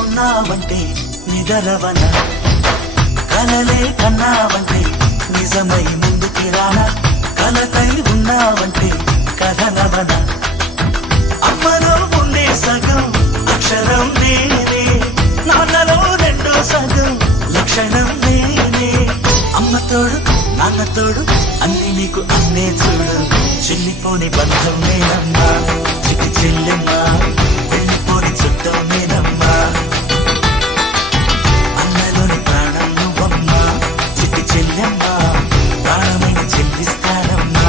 ఉన్నావంటే నిదరవన కలలే కన్నావంటే నిజమై ముందుకి రానా కలతై ఉన్నావంటే కథనవన అమ్మలో ఉండే సగం అక్షరం నేనే నాన్నలో రెండో సగం లక్షణం నేనే అమ్మ తోడు నాన్న తోడు అన్ని నీకు అన్నే చూడు చెల్లిపోని బంధం నేనమ్మా చిట్టి చెల్లెమ్మా వెళ్ళిపోని చుట్టం నేనమ్మా అన్నలోని ప్రాణం నువ్వమ్మా చిట్టి చెల్లెమ్మా ప్రాణమైన చెల్లిస్తానమ్మా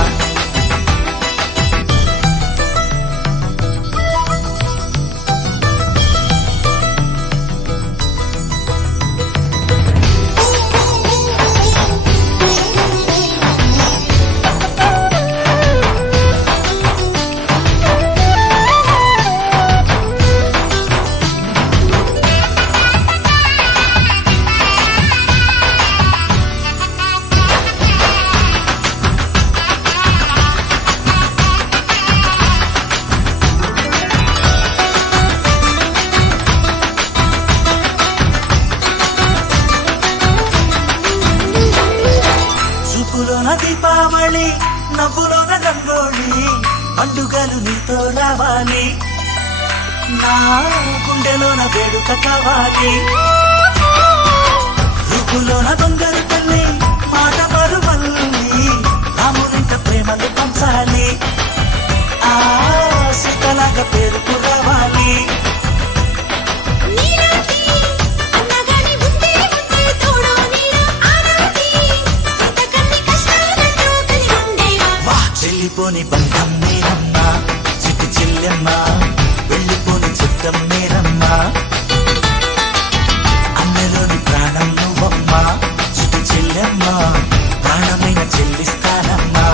చూపులోన దీపావళి నవ్వులోన రంగోళి పండుగలు నీతో రావాలి నా గుండెలోన వేడుక కావాలి రూపులోన దొంగలు తల్లి మాట పరువల్లి రామునింట ప్రేమలు పంచాలి ఆ సీతలాగా పేరుకు రావాలి వెళ్ళిపోని బంధం మీరమ్మా చిట్టి చెల్లెమ్మా వెళ్ళిపోని చుట్టం మీరమ్మా అన్నలోని ప్రాణం నువ్వమ్మా చిట్టి చెల్లెమ్మా ప్రాణమైన చెల్లిస్తానమ్మా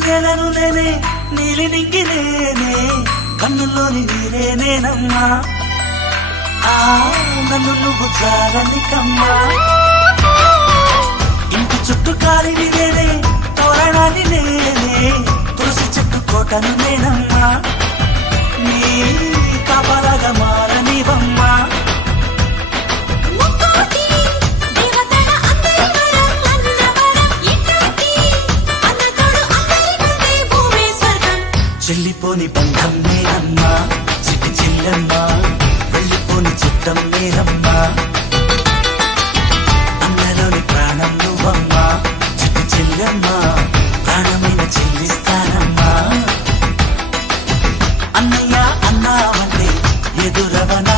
నేలను నేనే నీలి నింగి నేనే కన్నుల్లోని నీరే నేనమ్మా ఆ నన్ను నువ్వు జారనికమ్మా ఇంటి చుట్టూ కాలిని నేనే తోరణాన్ని నేనే తులసి చెట్టు కోటను నేనమ్మా నీ కాపలాగా మారనివమ్మా చెల్లిపోని బంధం నేనమ్మా చిట్టి చెల్లెమ్మా వెళ్ళిపోని చుట్టం నేనమ్మా అన్నలోని ప్రాణం నువ్వమ్మా చిట్టి చెల్లెమ్మా ప్రాణమైన చెల్లిస్తానమ్మా అన్నయ్య అన్నావంటే ఎదురవన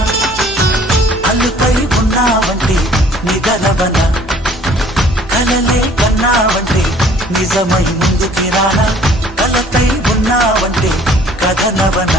అల్లుపై ఉన్నావంటే నిదరవన కలలే కన్నావంటే నిజమై ముందుకి రానా కలతై ఉన్నావంటే కథనవన